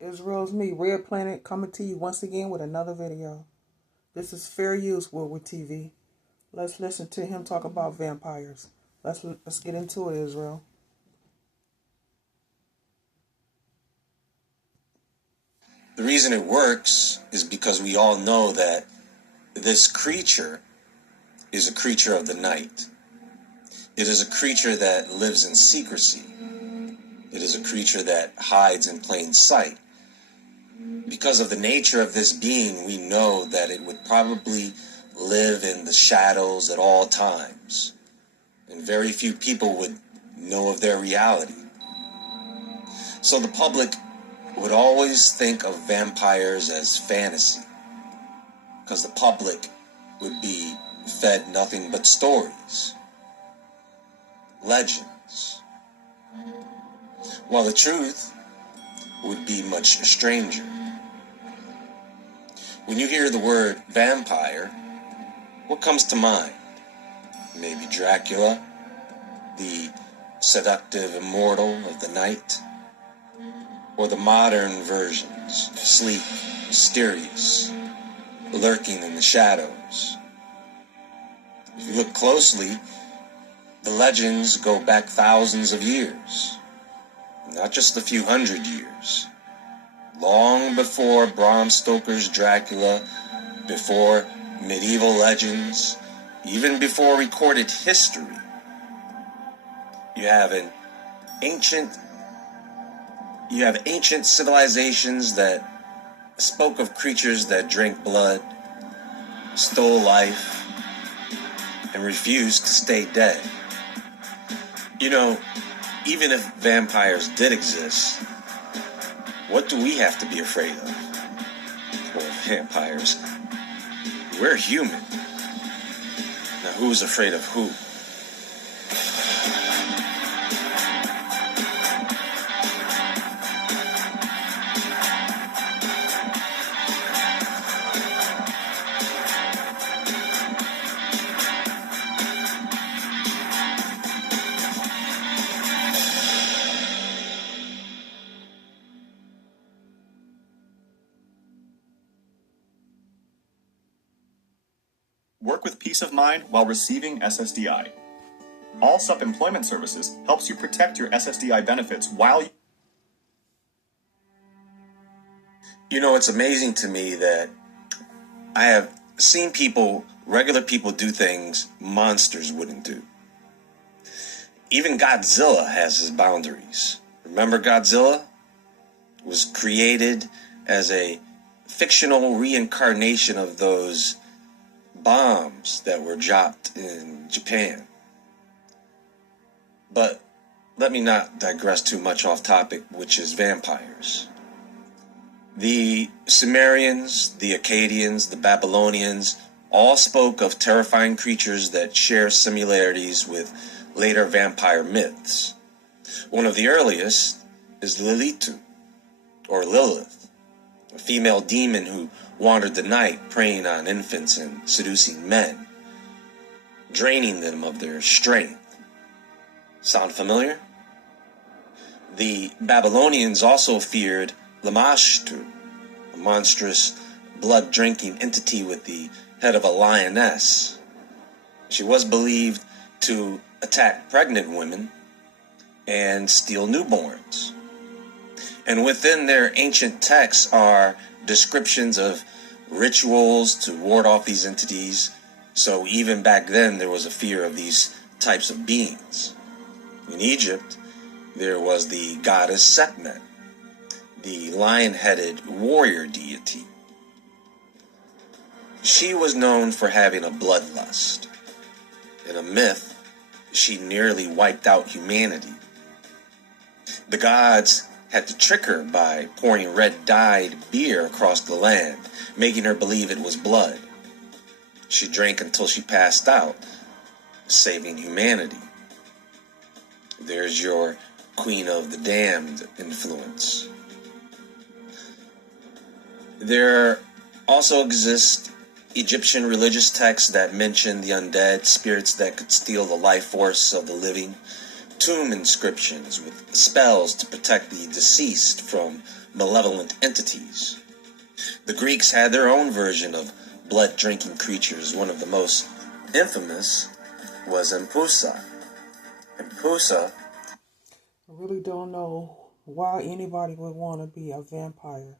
Israel's me, Red Planet, coming to you once again with another video. This is Fair Use Woodward TV. Let's listen to him talk about vampires. Let's get into it, Israel. The reason it works is because we all know that this creature is a creature of the night. It is a creature that lives in secrecy. It is a creature that hides in plain sight. Because of the nature of this being, we know that it would probably live in the shadows at all times, and very few people would know of their reality. So the public would always think of vampires as fantasy, because the public would be fed nothing but stories, legends, while the truth would be much stranger. When you hear the word vampire, what comes to mind? Maybe Dracula, the seductive immortal of the night, or the modern versions, sleek, mysterious, lurking in the shadows. If you look closely, the legends go back thousands of years, not just a few hundred years. Long before Bram Stoker's Dracula, before medieval legends, even before recorded history, you have ancient civilizations that spoke of creatures that drank blood, stole life, and refused to stay dead. You know, even if vampires did exist, what do we have to be afraid of? Well, vampires. We're human. Now, who's afraid of who? Work with peace of mind while receiving SSDI. Allsup Employment Services helps you protect your SSDI benefits while you... You know, it's amazing to me that I have seen regular people do things monsters wouldn't do. Even Godzilla has his boundaries. Remember Godzilla? It was created as a fictional reincarnation of those bombs that were dropped in Japan. But let me not digress too much off topic, which is vampires. The Sumerians, the Akkadians, the Babylonians all spoke of terrifying creatures that share similarities with later vampire myths. One of the earliest is Lilitu, or Lilith, a female demon who wandered the night preying on infants and seducing men, draining them of their strength. Sound familiar? The Babylonians also feared Lamashtu, a monstrous blood-drinking entity with the head of a lioness. She was believed to attack pregnant women and steal newborns. And within their ancient texts are descriptions of rituals to ward off these entities. So even back then there was a fear of these types of beings. In Egypt, there was the goddess Sekhmet, the lion-headed warrior deity. She was known for having a bloodlust. In a myth, she nearly wiped out humanity. The gods had to trick her by pouring red-dyed beer across the land, making her believe it was blood. She drank until she passed out, saving humanity. There's your Queen of the Damned influence. There also exist Egyptian religious texts that mention the undead, spirits that could steal the life force of the living, tomb inscriptions with spells to protect the deceased from malevolent entities. The Greeks had their own version of blood-drinking creatures. One of the most infamous was Empusa. Empusa I really don't know why anybody would want to be a vampire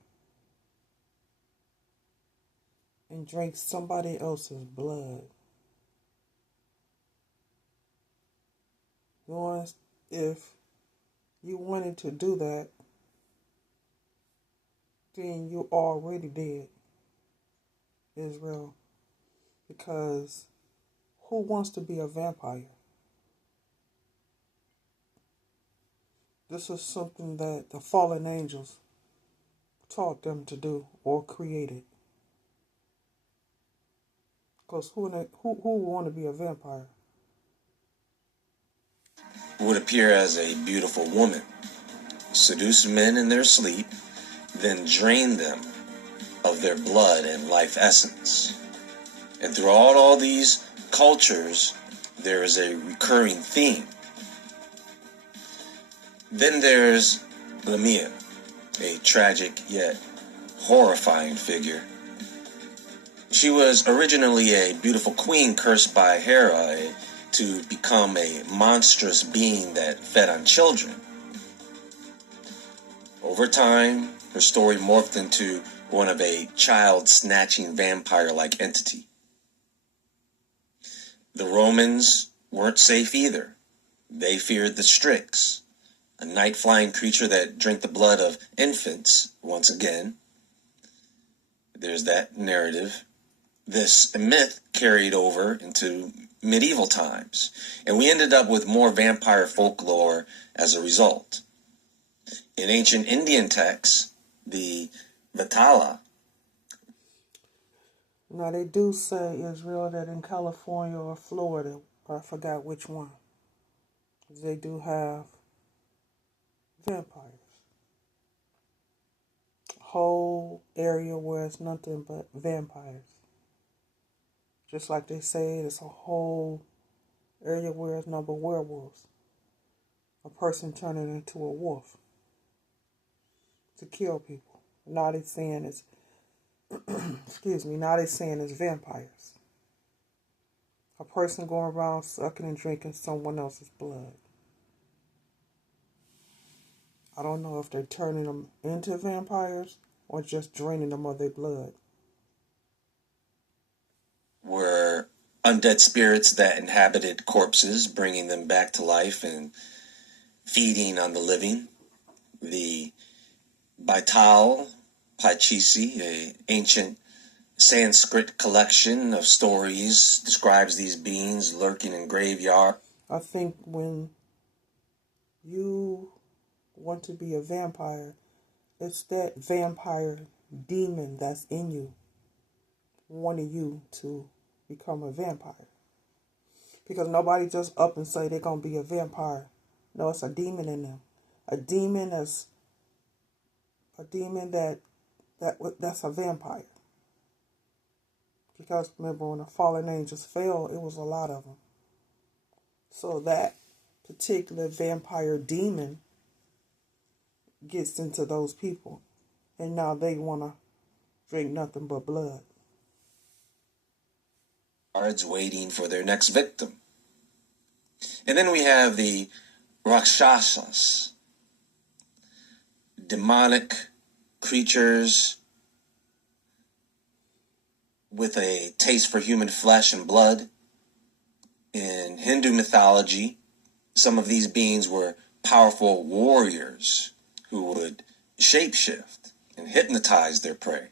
and drink somebody else's blood. If you wanted to do that, then you already did, Israel. Because who wants to be a vampire? This is something that the fallen angels taught them to do or created. Because who would want to be a vampire? would appear as a beautiful woman, seduce men in their sleep, then drain them of their blood and life essence. And throughout all these cultures, there is a recurring theme. Then there's Lamia, a tragic yet horrifying figure. She was originally a beautiful queen cursed by Hera to become a monstrous being that fed on children. Over time, her story morphed into one of a child-snatching vampire-like entity. The Romans weren't safe either. They feared the Strix, a night-flying creature that drank the blood of infants, once again. There's that narrative. This myth carried over into medieval times, and we ended up with more vampire folklore as a result. In ancient Indian texts, the Vatala. Now they do say, Israel, that in California or Florida, I forgot which one, they do have vampires. Whole area where it's nothing but vampires. Just like they say, it's a whole area where it's nothing but werewolves. A person turning into a wolf to kill people. Now they're saying it's, now they're saying it's vampires. A person going around sucking and drinking someone else's blood. I don't know if they're turning them into vampires or just draining them of their blood. Were undead spirits that inhabited corpses, bringing them back to life and feeding on the living. The Baital Pachisi, an ancient Sanskrit collection of stories, describes these beings lurking in graveyards. I think when you want to be a vampire, it's that vampire demon that's in you, wanting you to become a vampire. Because nobody just up and say they're going to be a vampire. No, it's a demon in them. A demon that's a vampire. Because remember, when the fallen angels fell, it was a lot of them. So that particular vampire demon gets into those people. And now they want to drink nothing but blood. Waiting for their next victim. And then we have the Rakshasas, demonic creatures with a taste for human flesh and blood. In Hindu mythology, some of these beings were powerful warriors who would shapeshift and hypnotize their prey.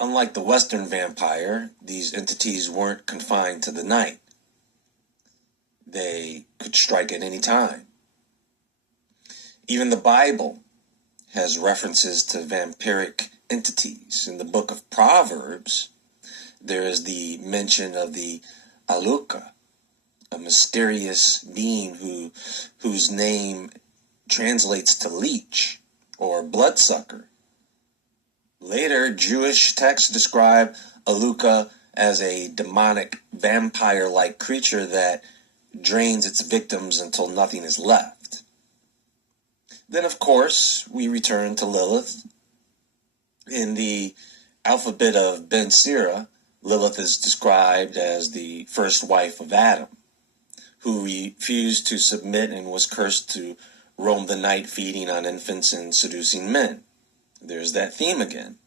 Unlike the Western vampire, these entities weren't confined to the night. They could strike at any time. Even the Bible has references to vampiric entities. In the book of Proverbs, there is the mention of the Aluka, a mysterious being whose name translates to leech or bloodsucker. Later, Jewish texts describe Aluka as a demonic vampire-like creature that drains its victims until nothing is left. Then, of course, we return to Lilith. In the alphabet of Ben Sira, Lilith is described as the first wife of Adam, who refused to submit and was cursed to roam the night feeding on infants and seducing men. There's that theme again.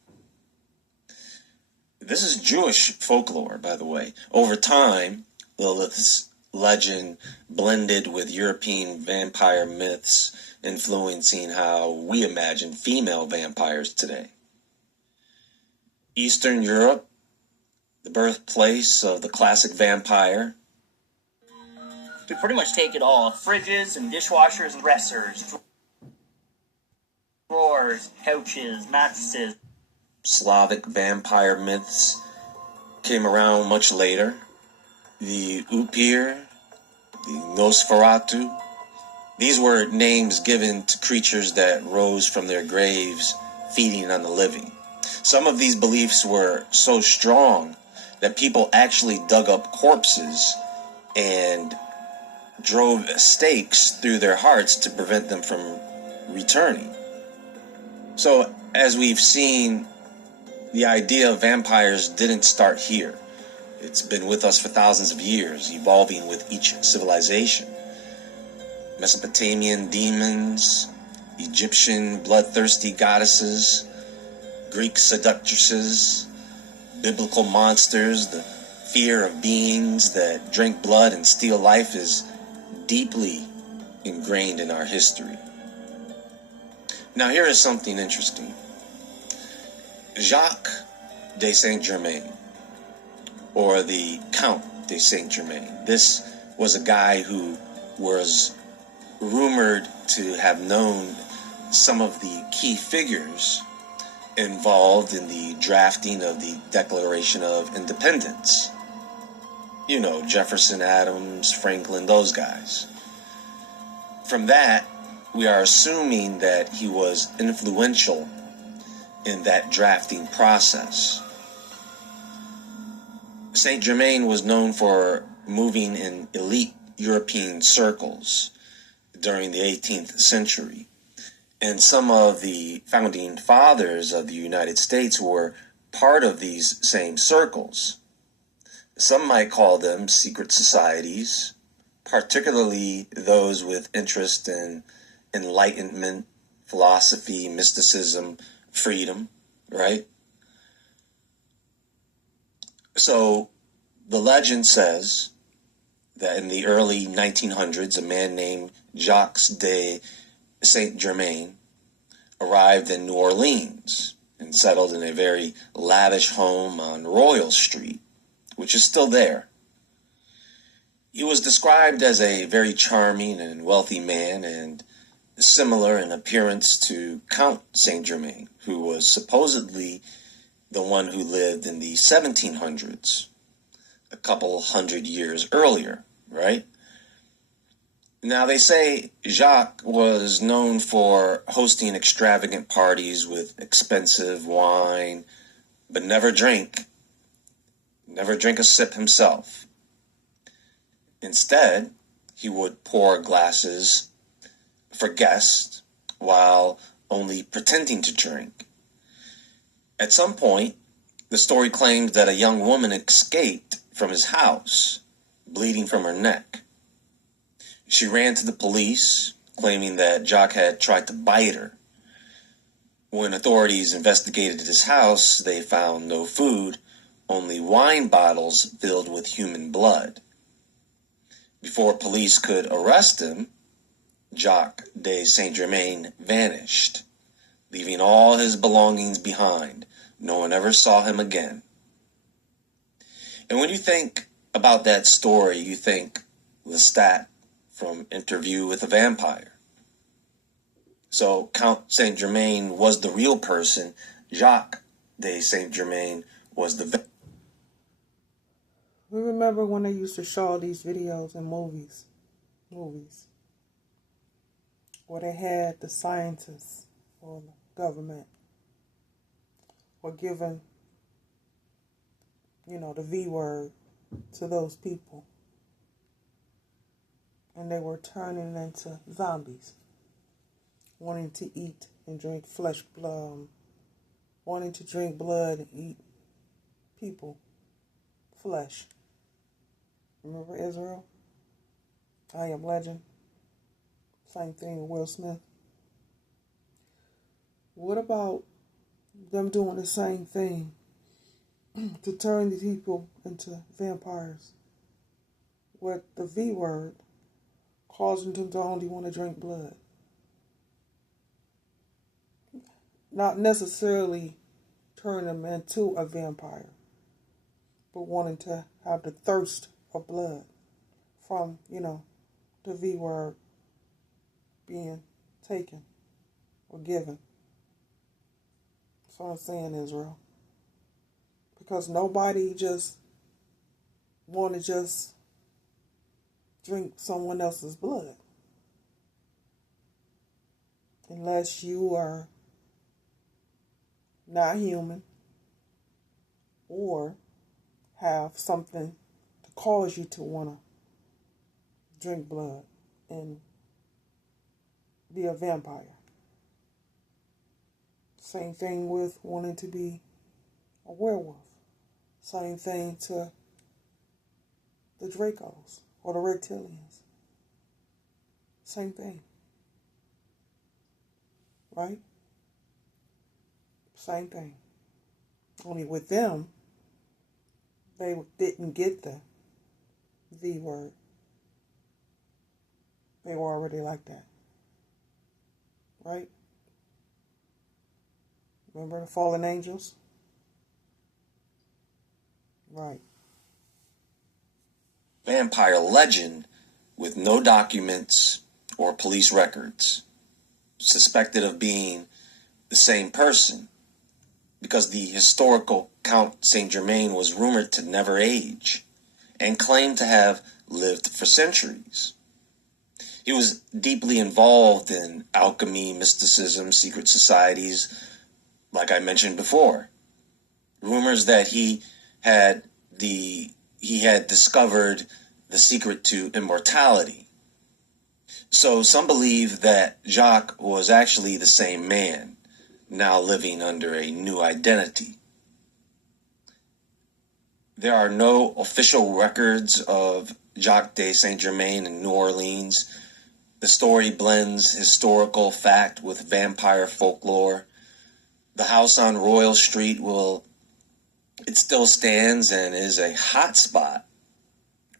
This is Jewish folklore, by the way. Over time, Lilith's legend blended with European vampire myths, influencing how we imagine female vampires today. Eastern Europe, the birthplace of the classic vampire. We pretty much take it all. Fridges and dishwashers and dressers, drawers, couches, mattresses. Slavic vampire myths came around much later. The Upir, the Nosferatu. These were names given to creatures that rose from their graves, feeding on the living. Some of these beliefs were so strong that people actually dug up corpses and drove stakes through their hearts to prevent them from returning. So, as we've seen, the idea of vampires didn't start here. It's been with us for thousands of years, evolving with each civilization. Mesopotamian demons, Egyptian bloodthirsty goddesses, Greek seductresses, biblical monsters. The fear of beings that drink blood and steal life is deeply ingrained in our history. Now, here is something interesting. Jacques de Saint-Germain, or the Count de Saint-Germain. This was a guy who was rumored to have known some of the key figures involved in the drafting of the Declaration of Independence. You know, Jefferson, Adams, Franklin, those guys. From that, we are assuming that he was influential in that drafting process. Saint-Germain was known for moving in elite European circles during the 18th century. And some of the founding fathers of the United States were part of these same circles. Some might call them secret societies, particularly those with interest in enlightenment, philosophy, mysticism, freedom, right? So the legend says that in the early 1900s, a man named Jacques de Saint-Germain arrived in New Orleans and settled in a very lavish home on Royal Street, which is still there. He was described as a very charming and wealthy man, and similar in appearance to Count Saint-Germain, who was supposedly the one who lived in the 1700s, a couple hundred years earlier, right? Now, they say Jacques was known for hosting extravagant parties with expensive wine, but never drank a sip himself. Instead, he would pour glasses for guests while only pretending to drink. At some point, the story claims that a young woman escaped from his house, bleeding from her neck. She ran to the police, claiming that Jacques had tried to bite her. When authorities investigated his house, they found no food, only wine bottles filled with human blood. Before police could arrest him, Jacques de Saint-Germain vanished, leaving all his belongings behind. No one ever saw him again. And when you think about that story, you think Lestat from Interview with a Vampire. So Count Saint-Germain was the real person. Jacques de Saint-Germain was the... We remember when they used to show these videos in movies, where they had the scientists or the government were giving, the V word to those people. And they were turning into zombies. wanting to eat and drink flesh, blood, wanting to drink blood and eat people, flesh. Remember Israel? I Am Legend. Same thing with Will Smith. What about them doing the same thing to turn the people into vampires with the V word, causing them to only want to drink blood? Not necessarily turn them into a vampire, but wanting to have the thirst for blood from, the V word being taken or given. That's what I'm saying, Israel. Because nobody just want to just drink someone else's blood. Unless you are not human or have something to cause you to want to drink blood and be a vampire. Same thing with wanting to be a werewolf. Same thing to the Dracos or the reptilians. Same thing. Right? Same thing. Only with them, they didn't get the V word. They were already like that. Right? Remember the fallen angels? Right. Vampire legend with no documents or police records, suspected of being the same person, because the historical Count Saint Germain was rumored to never age and claimed to have lived for centuries. He was deeply involved in alchemy, mysticism, secret societies, like I mentioned before. Rumors that he had discovered the secret to immortality. So some believe that Jacques was actually the same man, now living under a new identity. There are no official records of Jacques de Saint Germain in New Orleans. The story blends historical fact with vampire folklore. The house on Royal Street it still stands and is a hot spot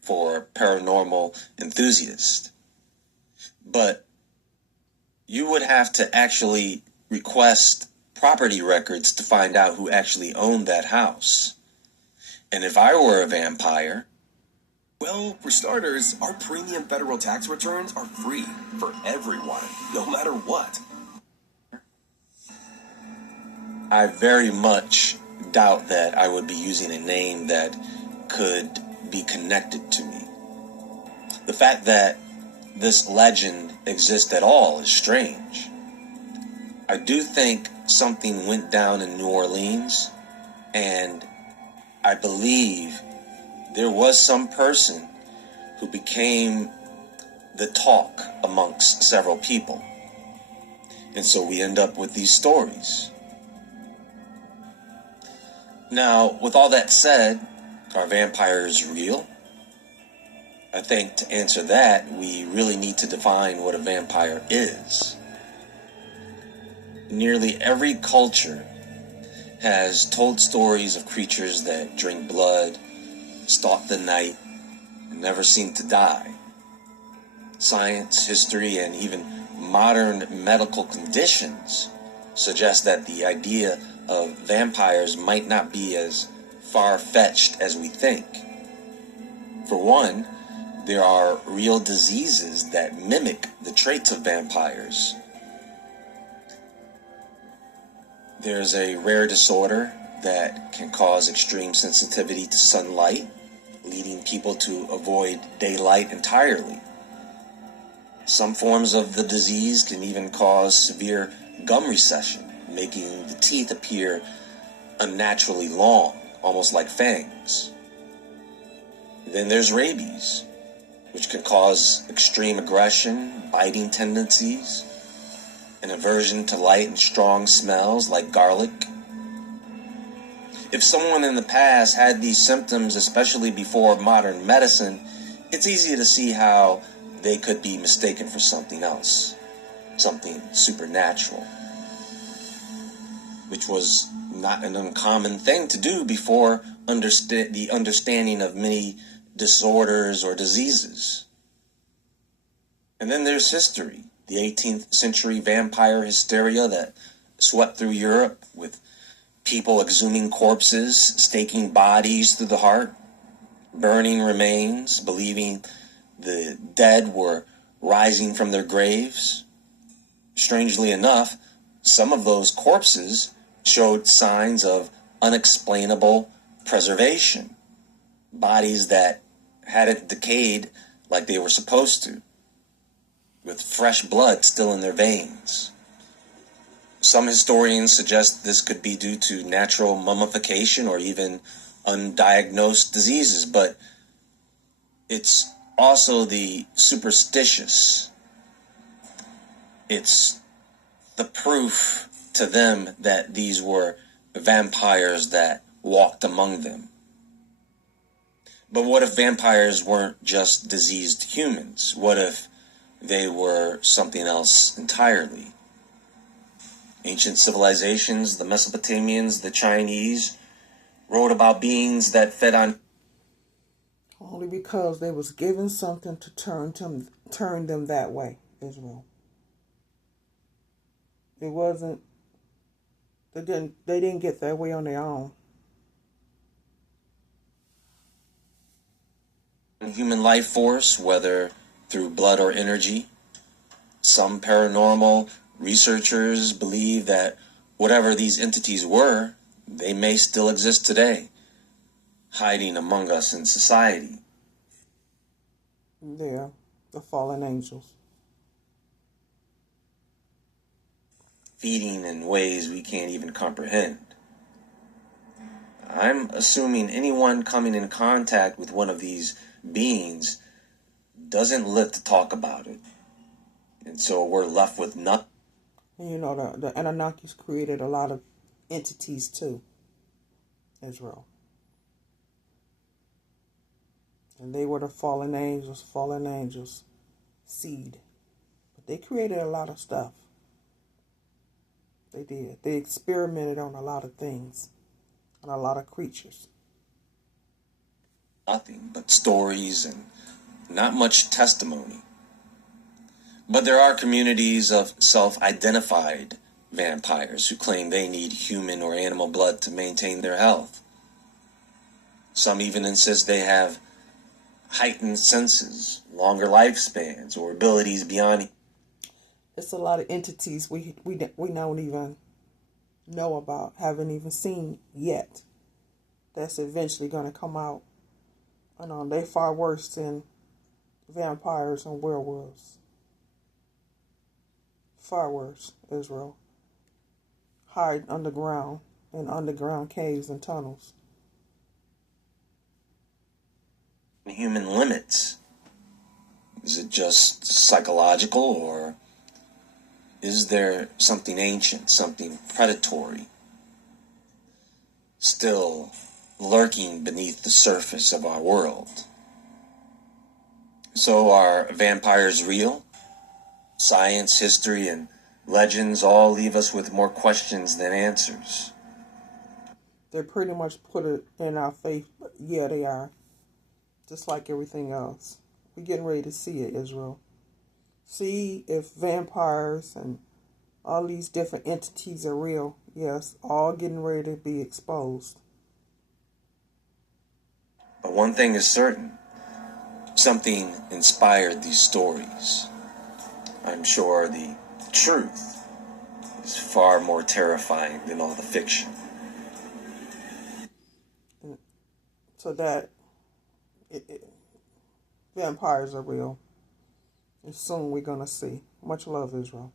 for paranormal enthusiasts. But you would have to actually request property records to find out who actually owned that house. And if I were a vampire... Well, for starters, our premium federal tax returns are free for everyone, no matter what. I very much doubt that I would be using a name that could be connected to me. The fact that this legend exists at all is strange. I do think something went down in New Orleans, and I believe there was some person who became the talk amongst several people. And so we end up with these stories. Now, with all that said, are vampires real? I think to answer that, we really need to define what a vampire is. Nearly every culture has told stories of creatures that drink blood, stalk the night, and never seem to die. Science, history, and even modern medical conditions suggest that the idea of vampires might not be as far-fetched as we think. For one, there are real diseases that mimic the traits of vampires. There's a rare disorder that can cause extreme sensitivity to sunlight, leading people to avoid daylight entirely. Some forms of the disease can even cause severe gum recession, making the teeth appear unnaturally long, almost like fangs. Then there's rabies, which can cause extreme aggression, biting tendencies, an aversion to light and strong smells like garlic. If someone in the past had these symptoms, especially before modern medicine, it's easy to see how they could be mistaken for something else, something supernatural, which was not an uncommon thing to do before the understanding of many disorders or diseases. And then there's history, the 18th century vampire hysteria that swept through Europe with people exhuming corpses, staking bodies through the heart, burning remains, believing the dead were rising from their graves. Strangely enough, some of those corpses showed signs of unexplainable preservation, bodies that hadn't decayed like they were supposed to, with fresh blood still in their veins. Some historians suggest this could be due to natural mummification or even undiagnosed diseases, but it's also the superstitious. It's the proof to them that these were vampires that walked among them. But what if vampires weren't just diseased humans? What if they were something else entirely? Ancient civilizations, the Mesopotamians, the Chinese, wrote about beings that fed on Only because they was given something to turn them that way, Israel. It wasn't. They didn't get that way on their own. human life force, whether through blood or energy. Some paranormal researchers believe that whatever these entities were, they may still exist today, hiding among us in society. They're the fallen angels. Feeding in ways we can't even comprehend. I'm assuming anyone coming in contact with one of these beings doesn't live to talk about it. And so we're left with nothing. And you know, the Anunnakis created a lot of entities too, Israel. And they were the fallen angels seed. But they created a lot of stuff. They did. They experimented on a lot of things, on a lot of creatures. Nothing but stories and not much testimony. But there are communities of self-identified vampires who claim they need human or animal blood to maintain their health. Some even insist they have heightened senses, longer lifespans, or abilities beyond. It's a lot of entities we don't even know about, haven't even seen yet. That's eventually going to come out. And they're far worse than vampires and werewolves. Far worse, Israel. Hide underground in underground caves and tunnels. Human limits. Is it just psychological, or is there something ancient, something predatory, still lurking beneath the surface of our world? So are vampires real? Science, history, and legends all leave us with more questions than answers. They pretty much put it in our face. Yeah, they are. Just like everything else. We're getting ready to see it, Israel. See if vampires and all these different entities are real. Yes, all getting ready to be exposed. But one thing is certain. Something inspired these stories. I'm sure the truth is far more terrifying than all the fiction. So that vampires are real. And soon we're going to see. Much love, Israel.